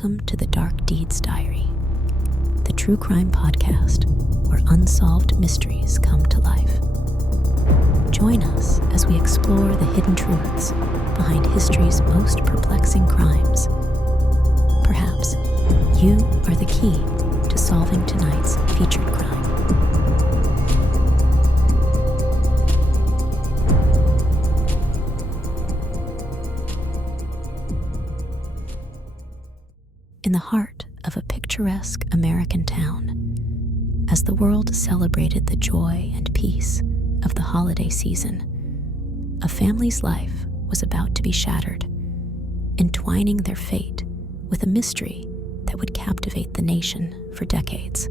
Welcome to the Dark Deeds Diary, the true crime podcast where unsolved mysteries come to life. Join us as we explore the hidden truths behind history's most perplexing crimes. Perhaps you are the key to solving tonight's featured crime. In the heart of a picturesque American town, as the world celebrated the joy and peace of the holiday season, a family's life was about to be shattered, entwining their fate with a mystery that would captivate the nation for decades.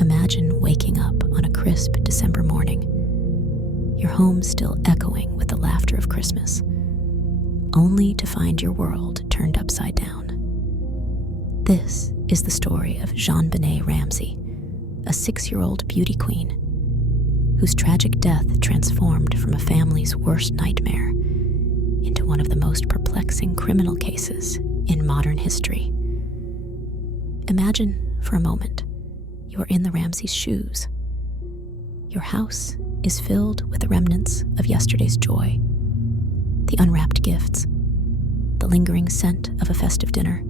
Imagine waking up on a crisp December morning, your home still echoing with the laughter of Christmas, only to find your world turned upside down. This is the story of JonBenét Ramsey, a 6-year-old beauty queen whose tragic death transformed from a family's worst nightmare into one of the most perplexing criminal cases in modern history. Imagine for a moment you are in the Ramseys' shoes. Your house is filled with the remnants of yesterday's joy, the unwrapped gifts, the lingering scent of a festive dinner,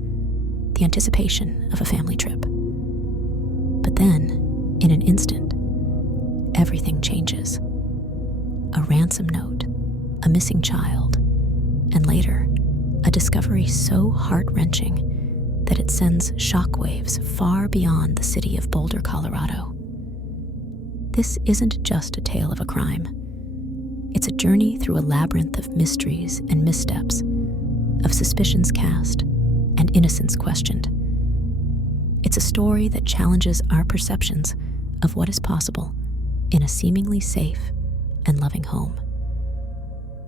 the anticipation of a family trip. But then, in an instant, everything changes. A ransom note, a missing child, and later, a discovery so heart-wrenching that it sends shockwaves far beyond the city of Boulder, Colorado. This isn't just a tale of a crime. It's a journey through a labyrinth of mysteries and missteps, of suspicions cast and innocence questioned. It's a story that challenges our perceptions of what is possible in a seemingly safe and loving home,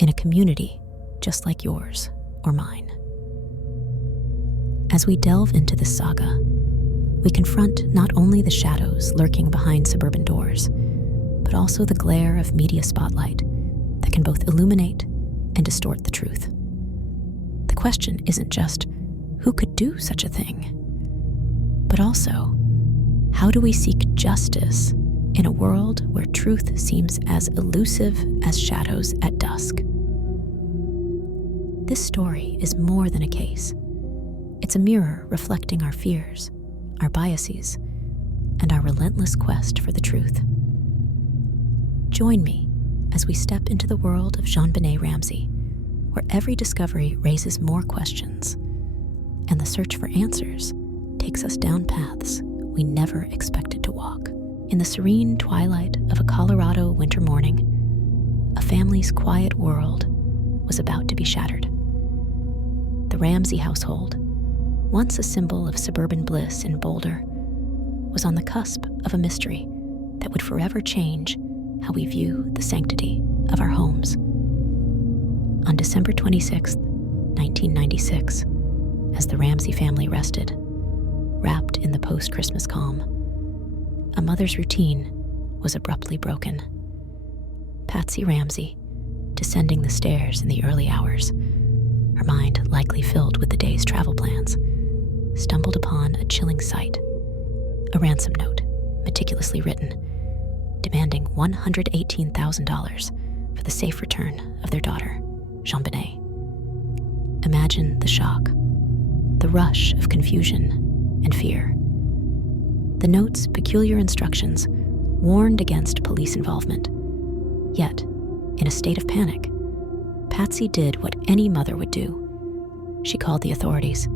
in a community just like yours or mine. As we delve into this saga, we confront not only the shadows lurking behind suburban doors, but also the glare of media spotlight that can both illuminate and distort the truth. The question isn't just, who could do such a thing? But also, how do we seek justice in a world where truth seems as elusive as shadows at dusk? This story is more than a case. It's a mirror reflecting our fears, our biases, and our relentless quest for the truth. Join me as we step into the world of JonBenét Ramsey, where every discovery raises more questions, and the search for answers takes us down paths we never expected to walk. In the serene twilight of a Colorado winter morning, a family's quiet world was about to be shattered. The Ramsey household, once a symbol of suburban bliss in Boulder, was on the cusp of a mystery that would forever change how we view the sanctity of our homes. On December 26, 1996, as the Ramsey family rested, wrapped in the post-Christmas calm, a mother's routine was abruptly broken. Patsy Ramsey, descending the stairs in the early hours, her mind likely filled with the day's travel plans, stumbled upon a chilling sight, a ransom note meticulously written, demanding $118,000 for the safe return of their daughter, JonBenet. Imagine the shock, the rush of confusion and fear. The note's peculiar instructions warned against police involvement. Yet, in a state of panic, Patsy did what any mother would do. She called the authorities,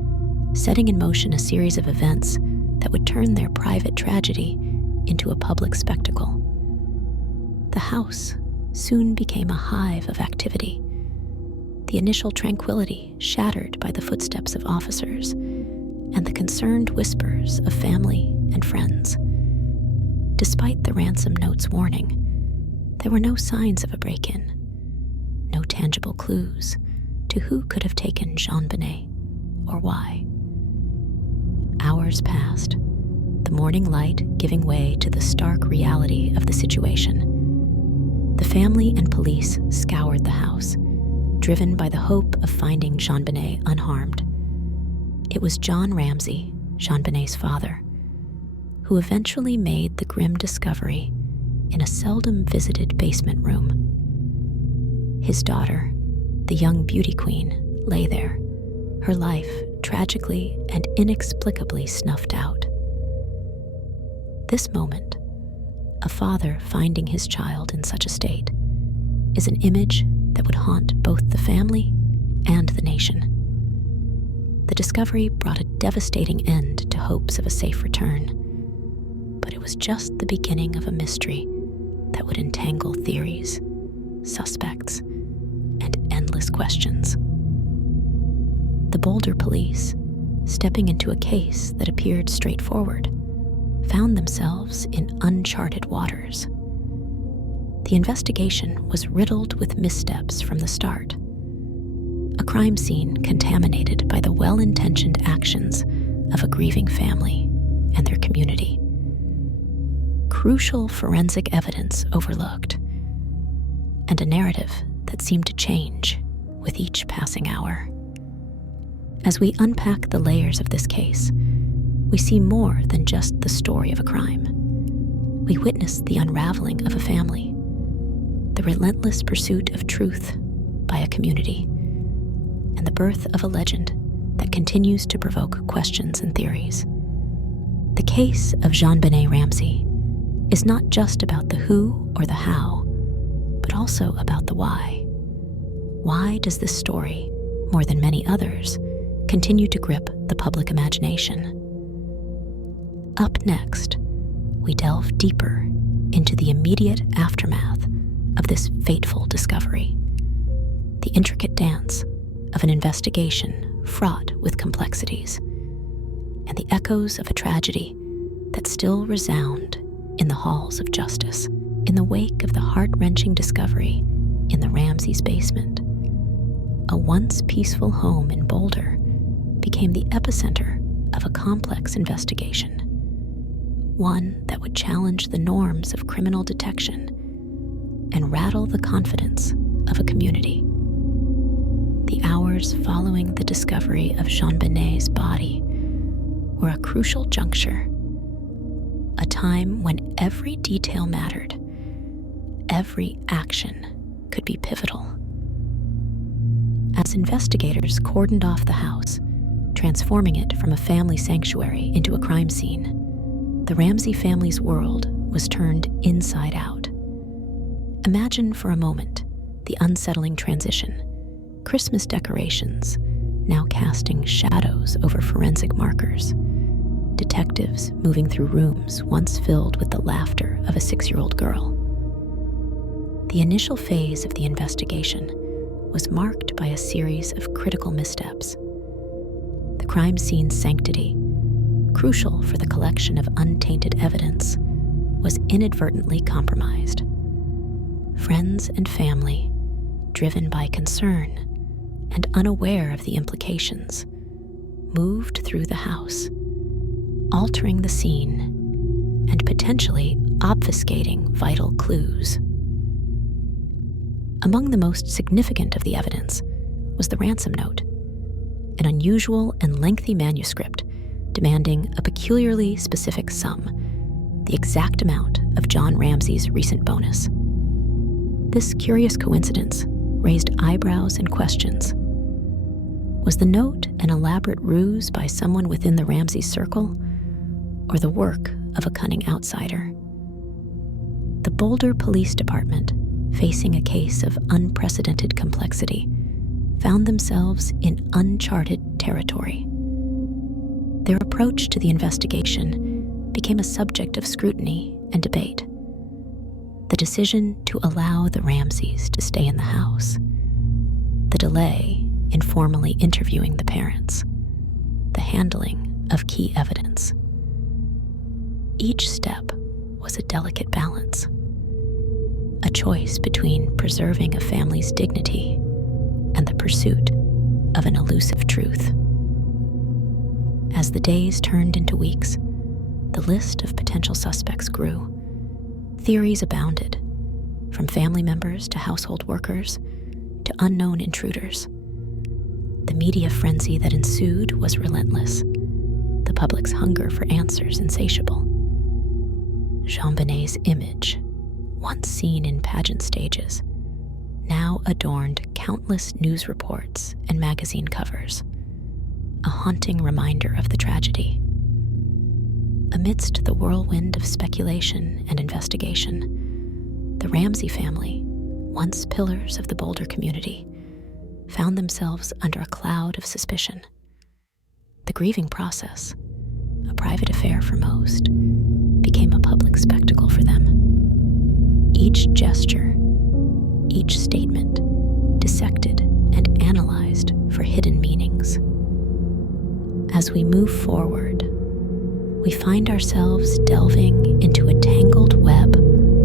setting in motion a series of events that would turn their private tragedy into a public spectacle. The house soon became a hive of activity, the initial tranquility shattered by the footsteps of officers and the concerned whispers of family and friends. Despite the ransom note's warning, there were no signs of a break-in, no tangible clues to who could have taken JonBenet or why. Hours passed, the morning light giving way to the stark reality of the situation. The family and police scoured the house, driven by the hope of finding JonBenet unharmed. It was John Ramsey, JonBenet's father, who eventually made the grim discovery in a seldom visited basement room. His daughter, the young beauty queen, lay there, her life tragically and inexplicably snuffed out. This moment, a father finding his child in such a state, is an image that would haunt both the family and the nation. The discovery brought a devastating end to hopes of a safe return, but it was just the beginning of a mystery that would entangle theories, suspects, and endless questions. The Boulder police, stepping into a case that appeared straightforward, found themselves in uncharted waters. The investigation was riddled with missteps from the start. A crime scene contaminated by the well-intentioned actions of a grieving family and their community. Crucial forensic evidence overlooked, and a narrative that seemed to change with each passing hour. As we unpack the layers of this case, we see more than just the story of a crime. We witness the unraveling of a family, the relentless pursuit of truth by a community, and the birth of a legend that continues to provoke questions and theories. The case of JonBenét Ramsey is not just about the who or the how, but also about the why. Why does this story, more than many others, continue to grip the public imagination? Up next, we delve deeper into the immediate aftermath of this fateful discovery, the intricate dance of an investigation fraught with complexities, and the echoes of a tragedy that still resound in the halls of justice. In the wake of the heart-wrenching discovery in the Ramseys' basement, a once peaceful home in Boulder became the epicenter of a complex investigation, one that would challenge the norms of criminal detection and rattle the confidence of a community. The hours following the discovery of JonBenét's body were a crucial juncture, a time when every detail mattered, every action could be pivotal. As investigators cordoned off the house, transforming it from a family sanctuary into a crime scene, the Ramsey family's world was turned inside out. Imagine for a moment the unsettling transition. Christmas decorations now casting shadows over forensic markers. Detectives moving through rooms once filled with the laughter of a 6-year-old girl. The initial phase of the investigation was marked by a series of critical missteps. The crime scene's sanctity, crucial for the collection of untainted evidence, was inadvertently compromised. Friends and family, driven by concern and unaware of the implications, moved through the house, altering the scene and potentially obfuscating vital clues. Among the most significant of the evidence was the ransom note, an unusual and lengthy manuscript demanding a peculiarly specific sum, the exact amount of John Ramsey's recent bonus. This curious coincidence raised eyebrows and questions. Was the note an elaborate ruse by someone within the Ramsey circle, or the work of a cunning outsider? The Boulder Police Department, facing a case of unprecedented complexity, found themselves in uncharted territory. Their approach to the investigation became a subject of scrutiny and debate. The decision to allow the Ramseys to stay in the house, the delay in formally interviewing the parents, the handling of key evidence. Each step was a delicate balance, a choice between preserving a family's dignity and the pursuit of an elusive truth. As the days turned into weeks, the list of potential suspects grew. Theories abounded, from family members to household workers to unknown intruders. The media frenzy that ensued was relentless, the public's hunger for answers insatiable. JonBenet's image, once seen in pageant stages, now adorned countless news reports and magazine covers, a haunting reminder of the tragedy. Amidst the whirlwind of speculation and investigation, the Ramsey family, once pillars of the Boulder community, found themselves under a cloud of suspicion. The grieving process, a private affair for most, became a public spectacle for them. Each gesture, each statement, dissected and analyzed for hidden meanings. As we move forward, we find ourselves delving into a tangled web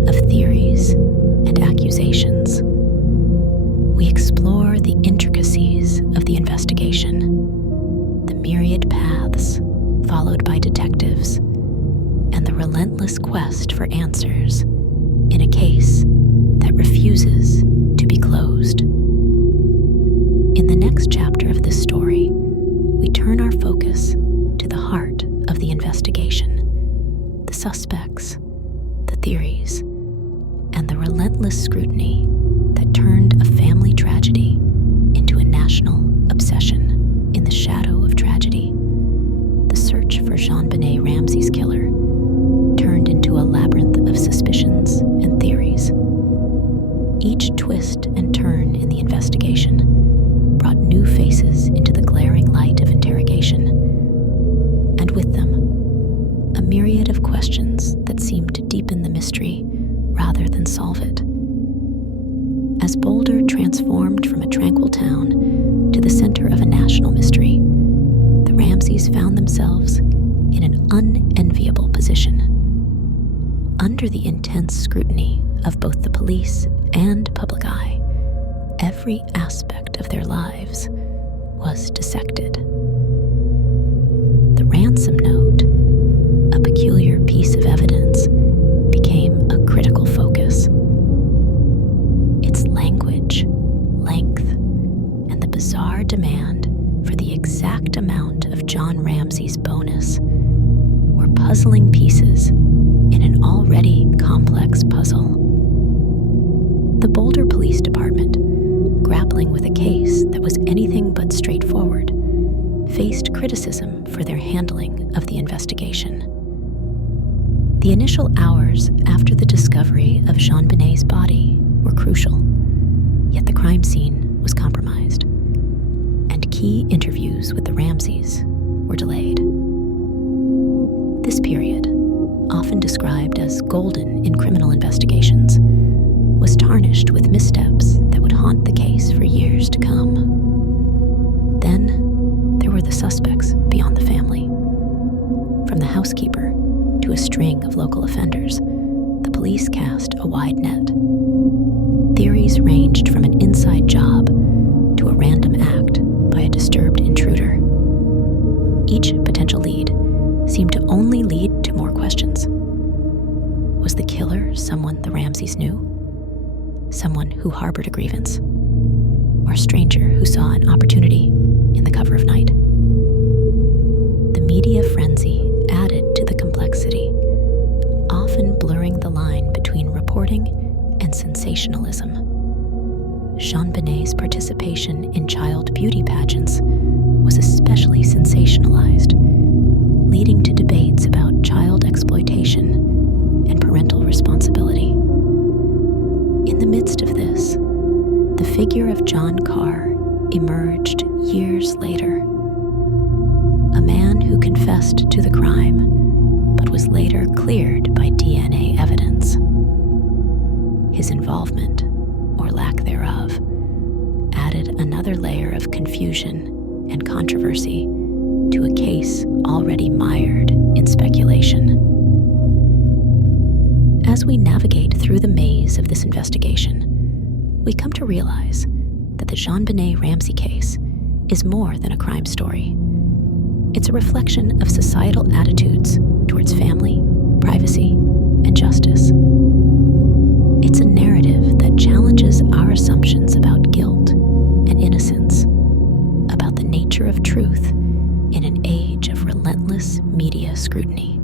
of theories and accusations. We explore the intricacies of the investigation, the myriad paths followed by detectives, and the relentless quest for answers in a case that refuses to be closed. In the next chapter of this story, we turn our focus to the heart of the investigation, the suspects, the theories, and the relentless scrutiny that turned a family tragedy into a national obsession. In the shadow of tragedy, the search for JonBenét Ramsey's killer turned into a labyrinth of suspicions and theories. Each twist and turn in the investigation brought new faces into the glaring light of interrogation, and with them, a myriad of questions that seemed to deepen the mystery rather than solve it. As Boulder transformed from a tranquil town to the center of a national mystery, the Ramseys found themselves in an unenviable position. Under the intense scrutiny of both the police and public eye, every aspect of their lives was dissected. The ransom note, a peculiar piece of evidence, became a critical focus. Its language, length, and the bizarre demand for the exact amount of John Ramsey's bonus were puzzling pieces in an already complex puzzle. The Boulder Police Department, grappling with a case that was anything but straightforward, faced criticism for their handling of the investigation. The initial hours after the discovery of JonBenet's body were crucial, yet the crime scene was compromised, and key interviews with the Ramseys were delayed. This period, often described as golden in criminal investigations, was tarnished with missteps that would haunt the case for years to come. Then, there were the suspects beyond the family. From the housekeeper to a string of local offenders, the police cast a wide net. Theories ranged from an inside job to a random act by a disturbed intruder. Each potential lead seemed to only lead to more questions. Was the killer someone the Ramseys knew? Someone who harbored a grievance? Or a stranger who saw an opportunity in the cover of night? The media frenzy added to the complexity, often blurring the line between reporting and sensationalism. JonBenet's participation in child beauty pageants was especially sensationalized, leading to debates about child exploitation and parental responsibility. In the midst of this, the figure of John Carr emerged years later, a man who confessed to the crime but was later cleared by DNA evidence. His involvement, or lack thereof, added another layer of confusion and controversy to a case already mired in speculation. As we navigate through the maze of this investigation, we come to realize that the JonBenét Ramsey case is more than a crime story. It's a reflection of societal attitudes towards family, privacy, and justice. It's a narrative that challenges our assumptions about guilt and innocence, about relentless media scrutiny.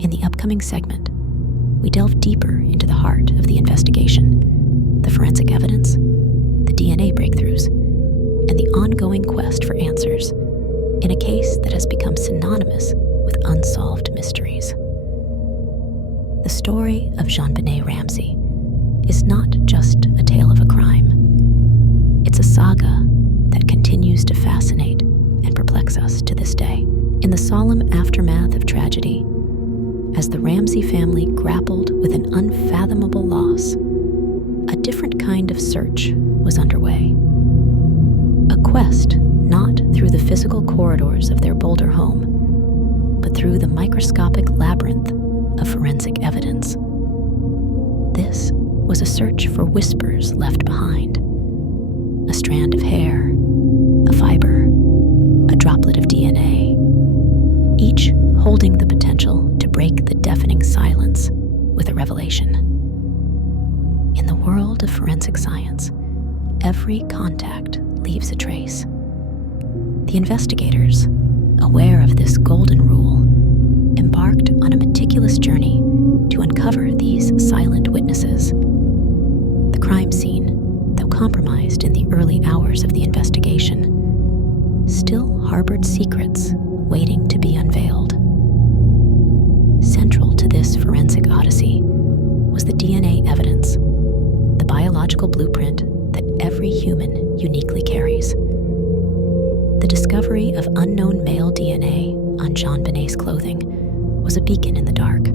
In the upcoming segment, we delve deeper into the heart of the investigation, the forensic evidence, the DNA breakthroughs, and the ongoing quest for answers in a case that has become synonymous with unsolved mysteries. The story of JonBenét Ramsey is not just a tale of a crime. It's a saga that continues to fascinate and perplex us to this day. In the solemn aftermath of tragedy, as the Ramsey family grappled with an unfathomable loss, a different kind of search was underway. A quest not through the physical corridors of their Boulder home, but through the microscopic labyrinth of forensic evidence. This was a search for whispers left behind. A strand of hair, a fiber, a droplet of DNA, each holding the potential to break the deafening silence with a revelation. In the world of forensic science, every contact leaves a trace. The investigators, aware of this golden rule, embarked on a meticulous journey to uncover these silent witnesses. The crime scene, though compromised in the early hours of the investigation, still harbored secrets waiting to be unveiled. Central to this forensic odyssey was the DNA evidence, the biological blueprint that every human uniquely carries. The discovery of unknown male DNA on JonBenét's clothing was a beacon in the dark,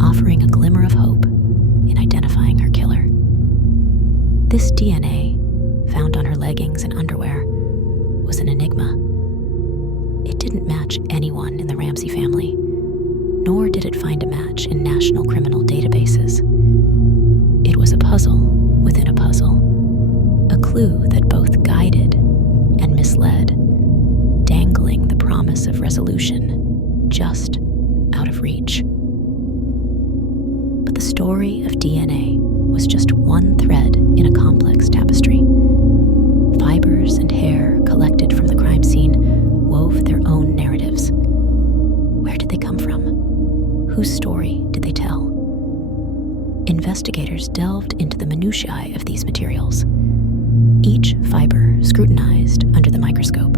offering a glimmer of hope in identifying her killer. This DNA, found on her leggings and underwear, was an enigma. It didn't match anyone in the Ramsey family, nor did it find a match in national criminal databases. It was a puzzle within a puzzle, a clue that both guided and misled, dangling the promise of resolution just out of reach. But the story of DNA was just one thread in a complex tapestry. Fibers and hair collected from the crime scene wove their own narratives. Where did they come from? Whose story did they tell? Investigators delved into the minutiae of these materials, each fiber scrutinized under the microscope,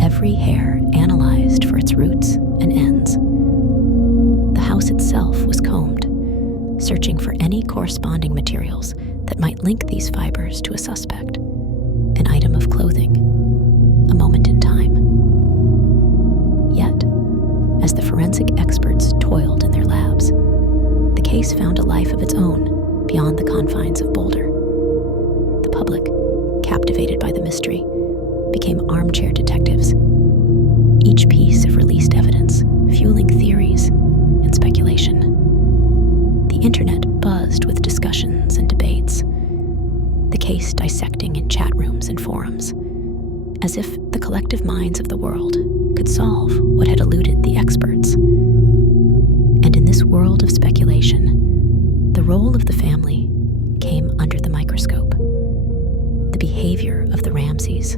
every hair analyzed for its roots and ends. The house itself was combed, searching for any corresponding materials that might link these fibers to a suspect, an item of clothing, a moment in time. Yet, as the forensic experts toiled in their labs, the case found a life of its own beyond the confines of Boulder. The public, captivated by the mystery, became armchair detectives, each piece of released evidence fueling theories and speculation. The internet buzzed with discussions and debates, the case dissecting in chat rooms and forums, as if the collective minds of the world could solve what had eluded the experts. And in this world of speculation, the role of the family came under the microscope. The behavior of the Ramseys,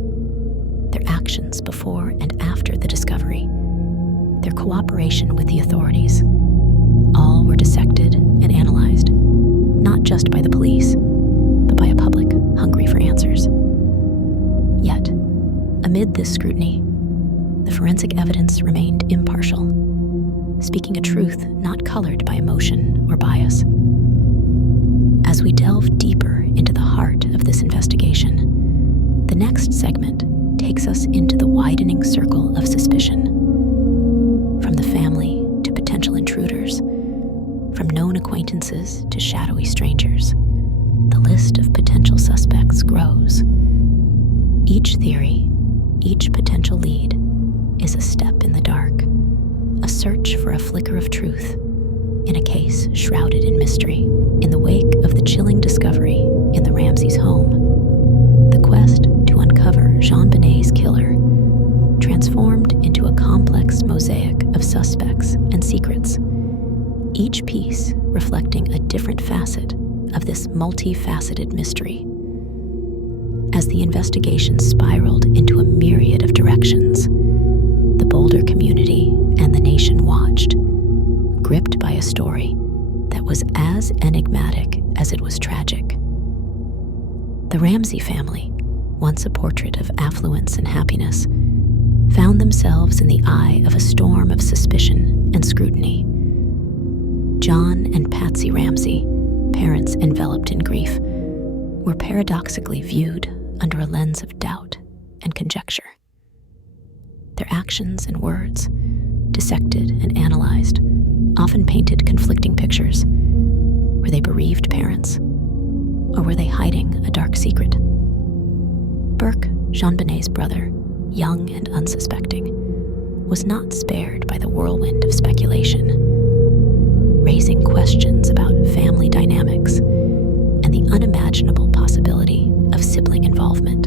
their actions before and after the discovery, their cooperation with the authorities, all were dissected and analyzed, not just by the police, but by a public hungry for answers. Yet, amid this scrutiny, the forensic evidence remained impartial, speaking a truth not colored by emotion or bias. As we delve deeper into the heart of this investigation, the next segment takes us into the widening circle of suspicion. From the family to potential intruders, from known acquaintances to shadowy strangers, the list of potential suspects grows. Each theory, each potential lead, is a step in the dark, a search for a flicker of truth in a case shrouded in mystery. In the wake of the chilling discovery in the Ramseys' home, the quest to uncover JonBenét's killer transformed into a complex mosaic of suspects and secrets, each piece reflecting a different facet of this multifaceted mystery. As the investigation spiraled into a myriad of directions, gripped by a story that was as enigmatic as it was tragic. The Ramsey family, once a portrait of affluence and happiness, found themselves in the eye of a storm of suspicion and scrutiny. John and Patsy Ramsey, parents enveloped in grief, were paradoxically viewed under a lens of doubt and conjecture. Their actions and words, dissected and analyzed, often painted conflicting pictures. Were they bereaved parents? Or were they hiding a dark secret? Burke, JonBenet's brother, young and unsuspecting, was not spared by the whirlwind of speculation, raising questions about family dynamics and the unimaginable possibility of sibling involvement.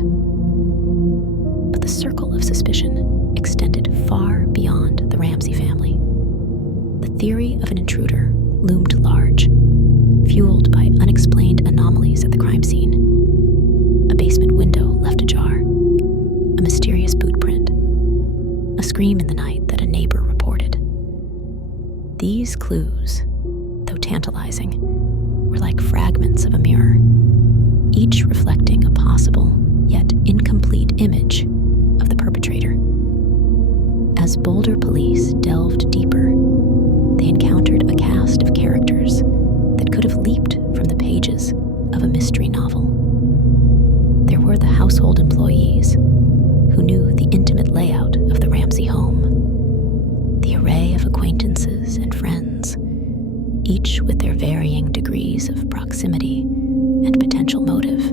But the circle of suspicion extended far beyond the Ramsey family. The theory of an intruder loomed large, fueled by unexplained anomalies at the crime scene. A basement window left ajar, a mysterious boot print, a scream in the night that a neighbor reported. These clues, though tantalizing, were like fragments of a mirror, each reflecting a possible yet incomplete image of the perpetrator. As Boulder police delved deeper, they encountered a cast of characters that could have leaped from the pages of a mystery novel. There were the household employees who knew the intimate layout of the Ramsey home, the array of acquaintances and friends, each with their varying degrees of proximity and potential motive,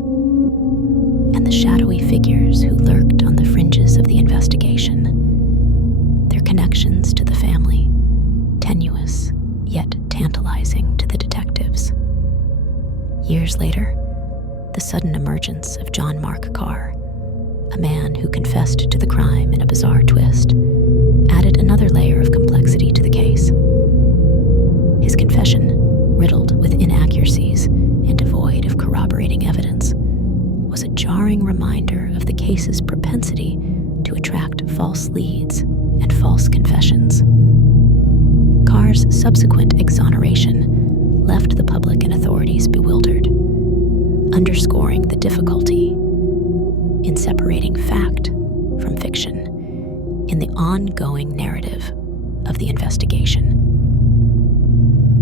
and the shadowy figures who lurked on the fringes of the investigation, their connections to the family tenuous yet tantalizing to the detectives. Years later, the sudden emergence of John Mark Carr, a man who confessed to the crime in a bizarre twist, added another layer of complexity to the case. His confession, riddled with inaccuracies and devoid of corroborating evidence, was a jarring reminder of the case's propensity to attract false leads and false confessions. Carr's subsequent exoneration left the public and authorities bewildered, underscoring the difficulty in separating fact from fiction in the ongoing narrative of the investigation.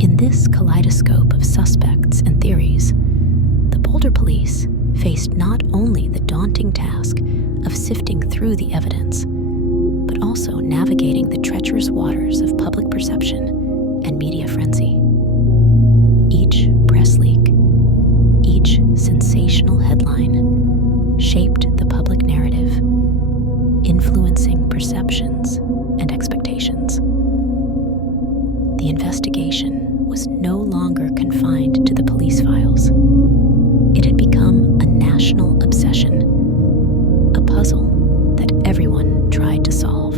In this kaleidoscope of suspects and theories, the Boulder police faced not only the daunting task of sifting through the evidence, but also navigating the treacherous waters of public perception and media frenzy. Each press leak, each sensational headline shaped the public narrative, influencing perceptions and expectations. The investigation was no longer confined to the police files. It had become a national obsession, a puzzle that everyone tried to solve.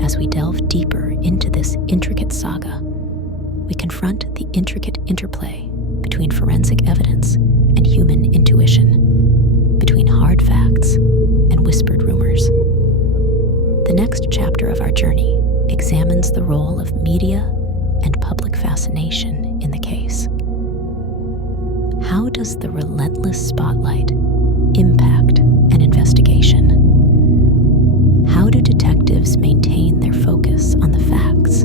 As we delve deeper into this intricate saga, we confront the intricate interplay between forensic evidence and human intuition, between hard facts and whispered rumors. The next chapter of our journey examines the role of media and public fascination in the case. How does the relentless spotlight impact an investigation? How do detectives maintain their focus on the facts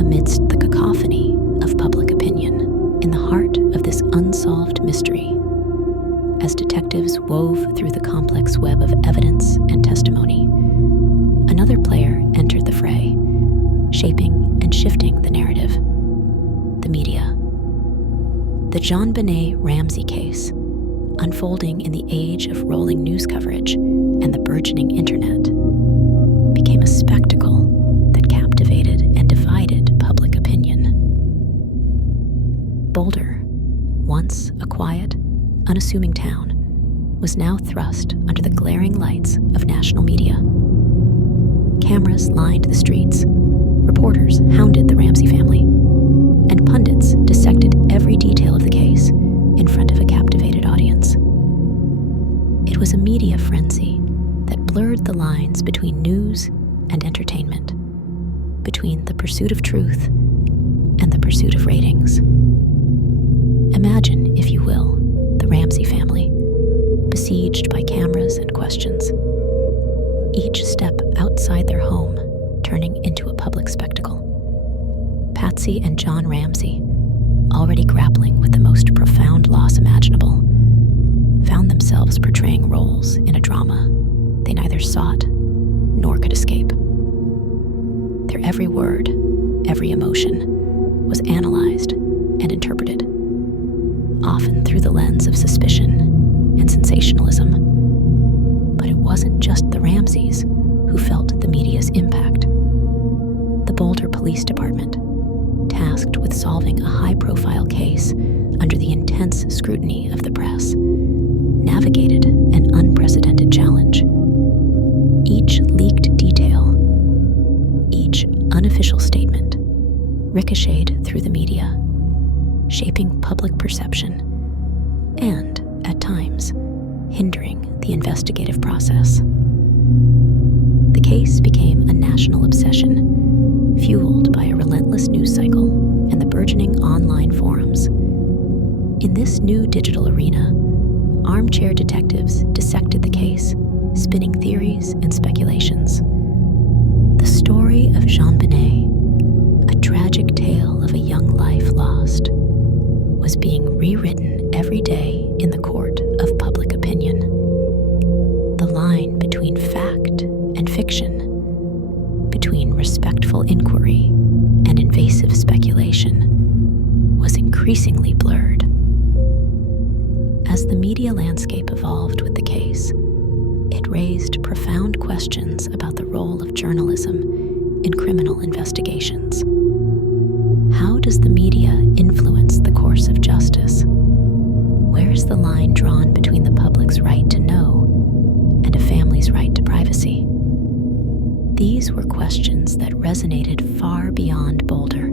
amidst the cacophony of public opinion? In the heart of this unsolved mystery, as detectives wove through the complex web of evidence and testimony, another player entered the fray, shaping and shifting the narrative: the media. The JonBenét Ramsey case, unfolding in the age of rolling news coverage and the burgeoning internet, became a spectacle that captivated and divided public opinion. Boulder, once a quiet, unassuming town, was now thrust under the glaring lights of national media. Cameras lined the streets, reporters hounded the Ramsey family, and pundits dissected every detail of the case in front of a captivated audience. It was a media frenzy that blurred the lines between news and entertainment, between the pursuit of truth and the pursuit of ratings. Imagine, if you will, the Ramsey family, besieged by cameras and questions, each step outside their home turning into a public spectacle. Patsy and John Ramsey, already grappling with the most profound loss imaginable, found themselves portraying roles in a drama they neither sought nor could escape. Their every word, every emotion, was analyzed and interpreted, often through the lens of suspicion and sensationalism. But it wasn't just the Ramseys who felt the media's impact. The Boulder Police Department, tasked with solving a high-profile case under the intense scrutiny of the press, navigated an unprecedented challenge. Each leaked detail, each unofficial statement, ricocheted through the media, shaping public perception and, at times, hindering the investigative process. The case became a national obsession, fueled by a relentless news cycle and the burgeoning online forums. In this new digital arena, armchair detectives dissected the case, spinning theories and speculations. The story of JonBenet, a tragic tale of a young life lost, was being rewritten every day in the court of public opinion. The line between fact and fiction, between respectful inquiry and invasive speculation, was increasingly blurred. As the media landscape evolved with the case, it raised profound questions about the role of journalism in criminal investigations. How does the media influence the course of justice? Where is the line drawn between the public's right to know and a family's right to privacy? These were questions that resonated far beyond Boulder,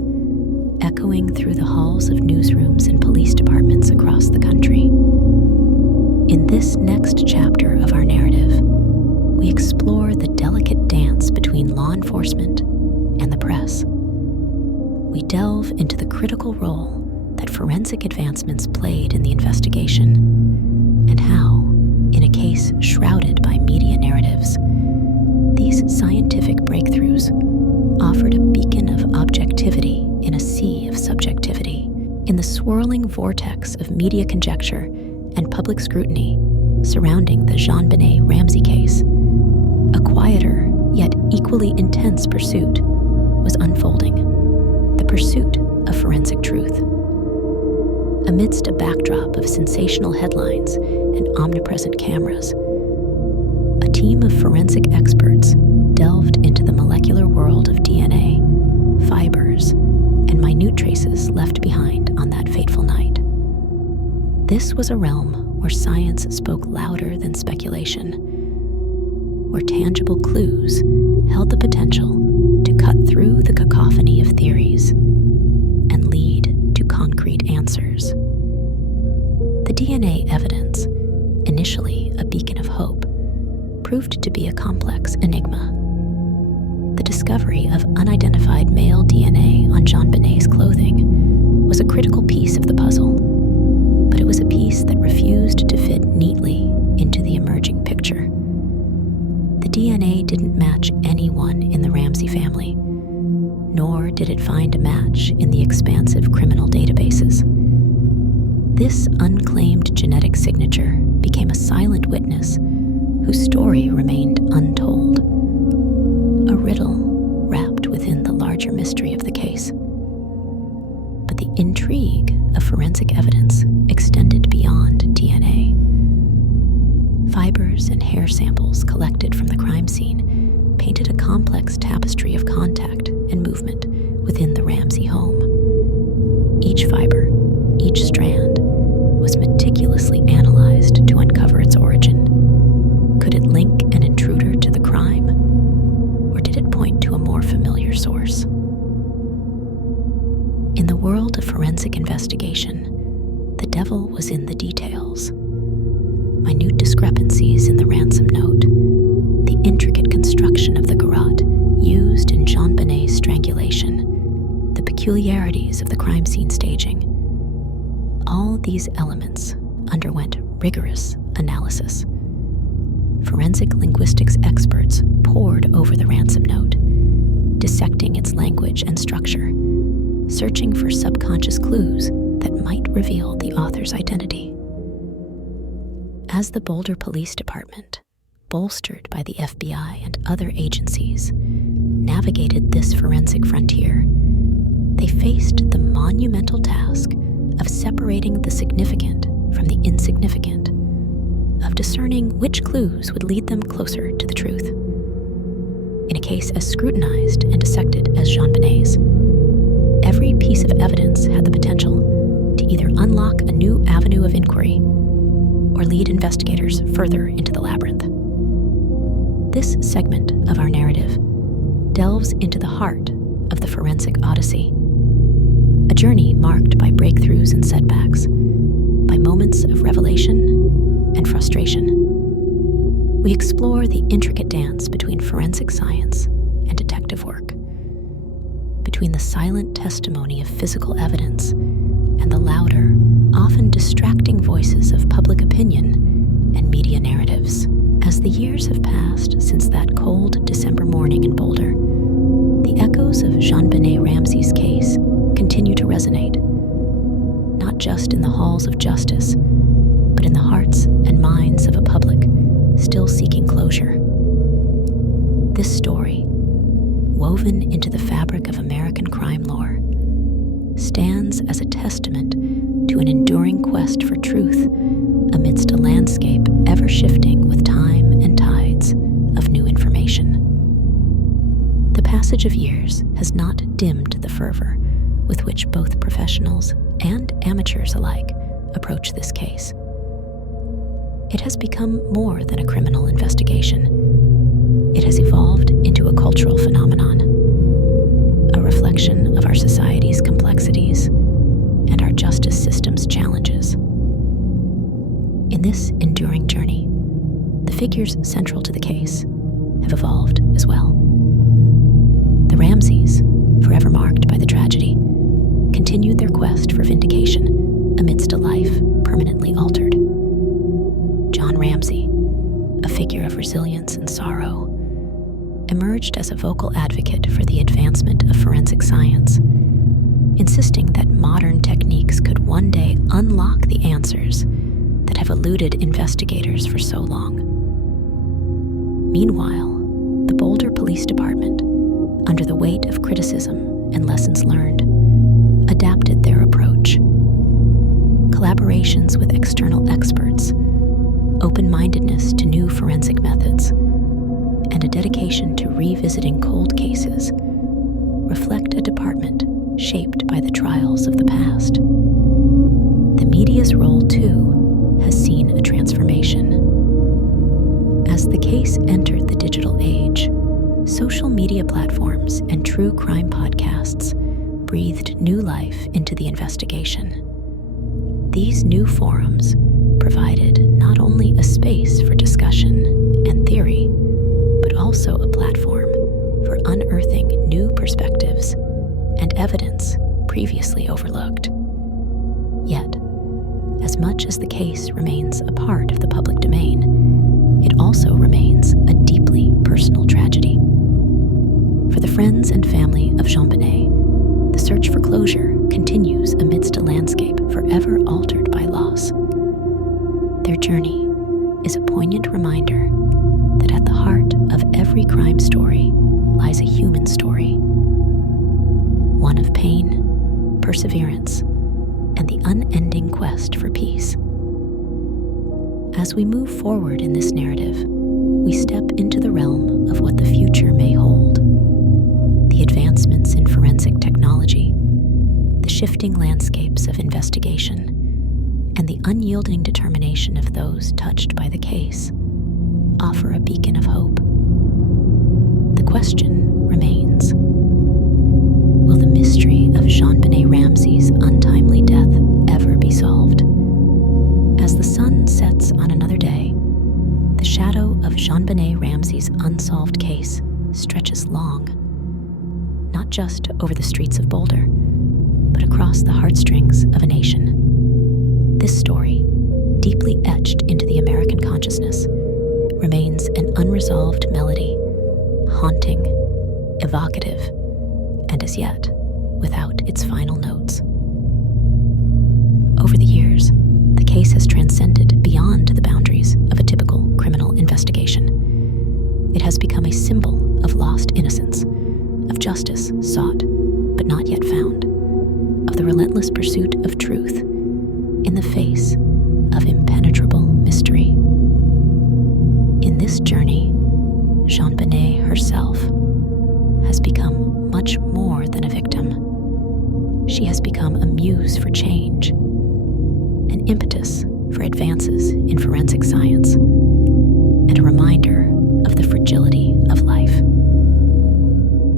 echoing through the halls of newsrooms and police departments across the country. In this next chapter of our narrative, we explore the delicate dance between law enforcement and the press. We delve into the critical role that forensic advancements played in the investigation, and how, in a case shrouded by media narratives, these scientific breakthroughs offered a beacon of objectivity in a sea of subjectivity. In the swirling vortex of media conjecture and public scrutiny surrounding the JonBenét Ramsey case, a quieter yet equally intense pursuit was unfolding: the pursuit of forensic truth. Amidst a backdrop of sensational headlines and omnipresent cameras, a team of forensic experts delved into the molecular world of DNA, fibers, and minute traces left behind on that fateful night. This was a realm where science spoke louder than speculation, where tangible clues held the potential to cut through the cacophony of theories and lead to concrete answers. The DNA evidence, initially a beacon of hope, proved to be a complex enigma. The discovery of unidentified male DNA on JonBenét's clothing was a critical piece of the puzzle, but it was a piece that refused to fit neatly into the emerging picture. The DNA didn't match anyone in the Ramsey family, nor did it find a match in the expansive criminal databases. This unclaimed genetic signature became a silent witness whose story remained untold, a riddle wrapped within the larger mystery of the case. But the intrigue of forensic evidence extended beyond DNA. Fibers and hair samples collected from the crime scene painted a complex tapestry of contact and movement within the Ramsey home. Each fiber, each strand, was meticulously analyzed to uncover its origin. Could it link an intruder to the crime, or did it point to a more familiar source? In the world of forensic investigation, the devil was in the details. Minute discrepancies in the ransom note, the intricate construction of the garrote used in JonBenét's strangulation, peculiarities of the crime scene staging. All these elements underwent rigorous analysis. Forensic linguistics experts pored over the ransom note, dissecting its language and structure, searching for subconscious clues that might reveal the author's identity. As the Boulder Police Department, bolstered by the FBI and other agencies, navigated this forensic frontier, they faced the monumental task of separating the significant from the insignificant, of discerning which clues would lead them closer to the truth. In a case as scrutinized and dissected as JonBenet's, every piece of evidence had the potential to either unlock a new avenue of inquiry or lead investigators further into the labyrinth. This segment of our narrative delves into the heart of the forensic odyssey, a journey marked by breakthroughs and setbacks, by moments of revelation and frustration. We explore the intricate dance between forensic science and detective work, between the silent testimony of physical evidence and the louder, often distracting voices of public opinion and media narratives. As the years have passed since that cold December morning in Boulder, the echoes of JonBenét Ramsey's case continue to resonate, not just in the halls of justice, but in the hearts and minds of a public still seeking closure. This story, woven into the fabric of American crime lore, stands as a testament to an enduring quest for truth amidst a landscape ever shifting with time and tides of new information. The passage of years has not dimmed the fervor with which both professionals and amateurs alike approach this case. It has become more than a criminal investigation. It has evolved into a cultural phenomenon, a reflection of our society's complexities and our justice system's challenges. In this enduring journey, the figures central to the case have evolved as well. The Ramseys, forever marked by the tragedy, continued their quest for vindication amidst a life permanently altered. John Ramsey, a figure of resilience and sorrow, emerged as a vocal advocate for the advancement of forensic science, insisting that modern techniques could one day unlock the answers that have eluded investigators for so long. Meanwhile, the Boulder Police Department, under the weight of criticism and lessons learned, adapted their approach. Collaborations with external experts, open-mindedness to new forensic methods, and a dedication to revisiting cold cases reflect a department shaped by the trials of the past. The media's role, too, has seen a transformation. As the case entered the digital age, social media platforms and true crime podcasts breathed new life into the investigation. These new forums provided not only a space for discussion and theory, but also a platform for unearthing new perspectives and evidence previously overlooked. Yet, as much as the case remains a part of the public domain, it also remains a deeply personal tragedy. For the friends and family of JonBenet, the search for closure continues amidst a landscape forever altered by loss. Their journey is a poignant reminder that at the heart of every crime story lies a human story, one of pain, perseverance, and the unending quest for peace. As we move forward in this narrative, we step into the realm of what the future may hold. The advancements in forensic technology, the shifting landscapes of investigation, and the unyielding determination of those touched by the case offer a beacon of hope. The question remains: will the mystery of JonBenét Ramsey's untimely death ever be solved? As the sun sets on another day, the shadow of JonBenét Ramsey's unsolved case stretches long, not just over the streets of Boulder, across the heartstrings of a nation. This story, deeply etched into the American consciousness, remains an unresolved melody, haunting, evocative, and as yet without its final notes. Over the years, the case has transcended beyond the boundaries of a typical criminal investigation. It has become a symbol of lost innocence, of justice sought but not yet found, of the relentless pursuit of truth in the face of impenetrable mystery. In this journey, JonBenet herself has become much more than a victim. She has become a muse for change, an impetus for advances in forensic science, and a reminder of the fragility of life.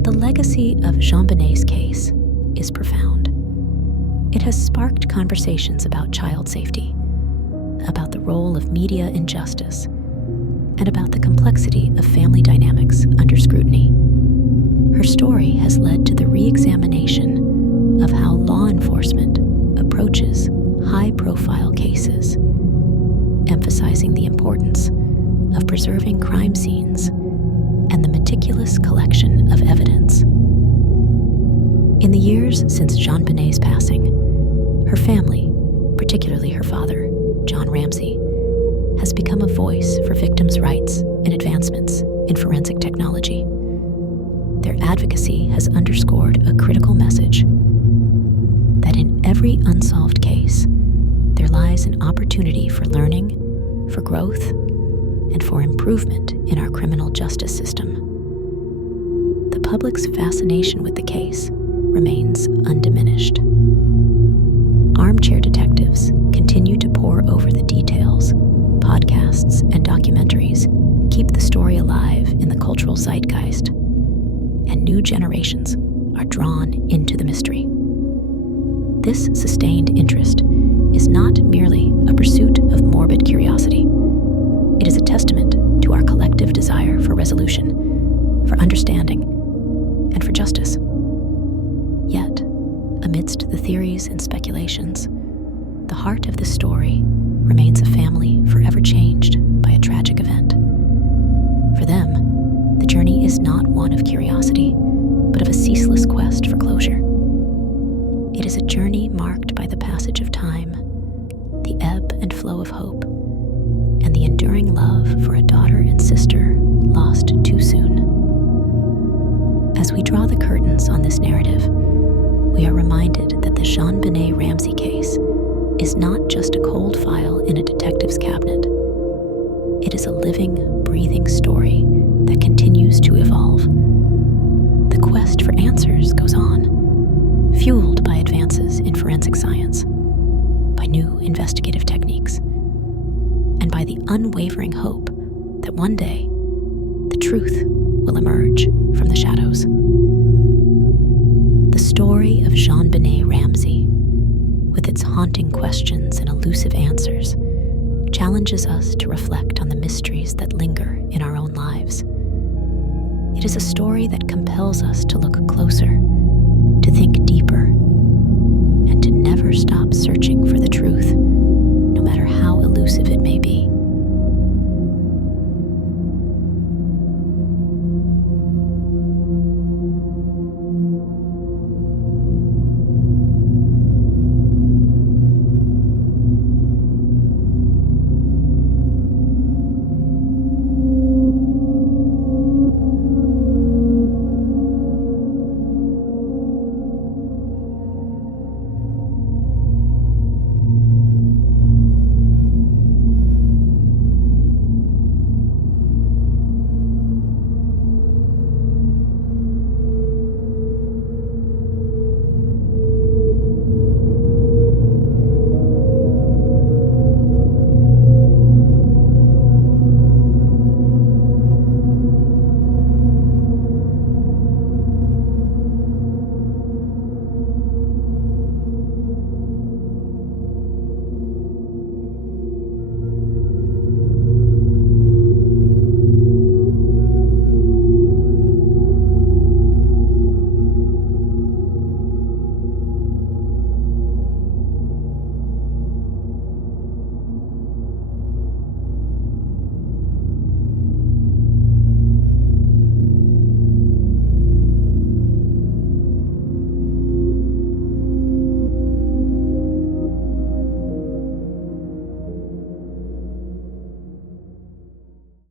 The legacy of JonBenet's case is profound. It has sparked conversations about child safety, about the role of media in justice, and about the complexity of family dynamics under scrutiny. Her story has led to the re-examination of how law enforcement approaches high-profile cases, emphasizing the importance of preserving crime scenes and the meticulous collection of evidence. In the years since JonBenet's passing, her family, particularly her father, John Ramsey, has become a voice for victims' rights and advancements in forensic technology. Their advocacy has underscored a critical message that in every unsolved case, there lies an opportunity for learning, for growth, and for improvement in our criminal justice system. The public's fascination with the case remains undiminished. Armchair detectives continue to pore over the details. Podcasts and documentaries keep the story alive in the cultural zeitgeist, and new generations are drawn into the mystery. This sustained interest is not merely a pursuit of morbid curiosity. It is a testament to our collective desire for resolution, for understanding, and for justice. Yet, amidst the theories and speculations, the heart of this story remains a family forever changed by a tragic event. For them, the journey is not one of curiosity, but of a ceaseless quest for closure. It is a journey marked by the passage of time, the ebb and flow of hope, and the enduring love for a daughter and sister lost too soon. As we draw the curtains on this narrative, we are reminded that the JonBenét Ramsey case is not just a cold file in a detective's cabinet. It is a living, breathing story that continues to evolve. The quest for answers goes on, fueled by advances in forensic science, by new investigative techniques, and by the unwavering hope that one day the truth will emerge from the shadows. The story of JonBenét Ramsey, with its haunting questions and elusive answers, challenges us to reflect on the mysteries that linger in our own lives. It is a story that compels us to look closer, to think deeper, and to never stop searching for the truth.